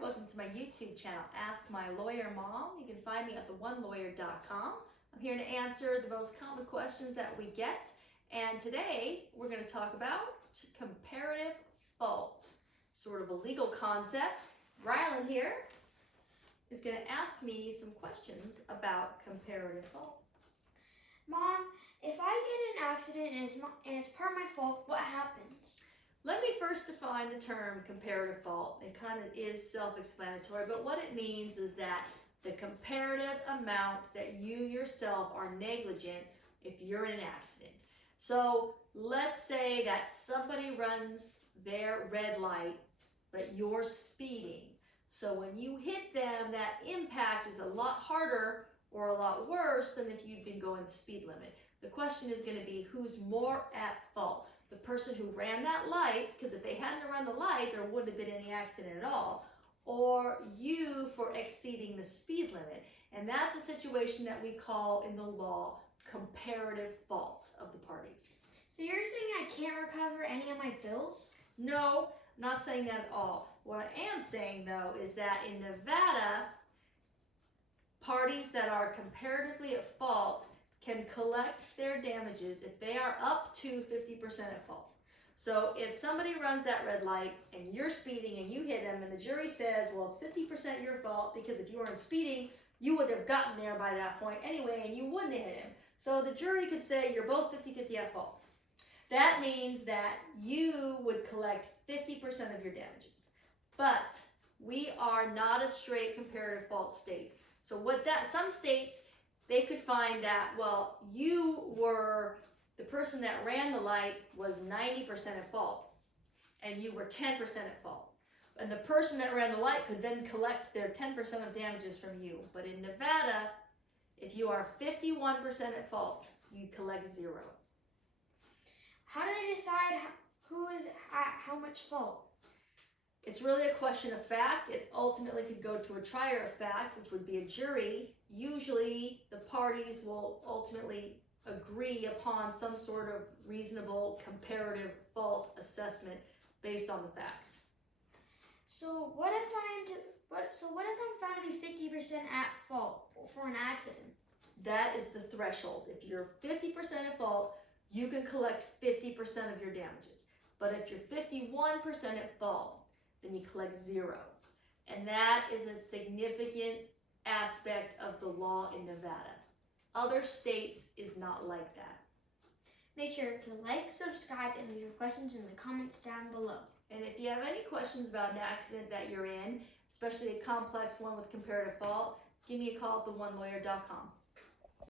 Welcome to my YouTube channel, Ask My Lawyer Mom. You can find me at theonelawyer.com. I'm here to answer the most common questions that we get. And today we're going to talk about comparative fault, sort of a legal concept. Rylan here is going to ask me some questions about comparative fault. Mom, if I get in an accident and it's part of my fault, what happens? Let me first define the term comparative fault. It kind of is self-explanatory, but what it means is that the comparative amount that you yourself are negligent if you're in an accident. So let's say that somebody runs their red light, but you're speeding. So when you hit them, that impact is a lot harder or a lot worse than if you'd been going the speed limit. The question is going to be who's more at fault? The person who ran that light, because if they hadn't run the light, there wouldn't have been any accident at all, or you for exceeding the speed limit. And that's a situation that we call in the law comparative fault of the parties. So you're saying I can't recover any of my bills? No, I'm not saying that at all. What I am saying, though, is that in Nevada, parties that are comparatively at fault can collect their damages if they are up to 50% at fault. So if somebody runs that red light and you're speeding and you hit them and the jury says, well, it's 50% your fault because if you weren't speeding, you would have gotten there by that point anyway and you wouldn't have hit him. So the jury could say you're both 50-50 at fault. That means that you would collect 50% of your damages. But we are not a straight comparative fault state. So some states, they could find that, well, the person that ran the light was 90% at fault, and you were 10% at fault. And the person that ran the light could then collect their 10% of damages from you. But in Nevada, if you are 51% at fault, you collect 0. How do they decide who is at how much fault? It's really a question of fact. It ultimately could go to a trier of fact, which would be a jury. Usually, the parties will ultimately agree upon some sort of reasonable comparative fault assessment based on the facts. So what if I'm found to be 50% at fault for an accident? That is the threshold. If you're 50% at fault, you can collect 50% of your damages. But if you're 51% at fault, then you collect 0. And that is a significant aspect of the law in Nevada. Other states is not like that. Make sure to like, subscribe, and leave your questions in the comments down below. And if you have any questions about an accident that you're in, especially a complex one with comparative fault, give me a call at theonelawyer.com.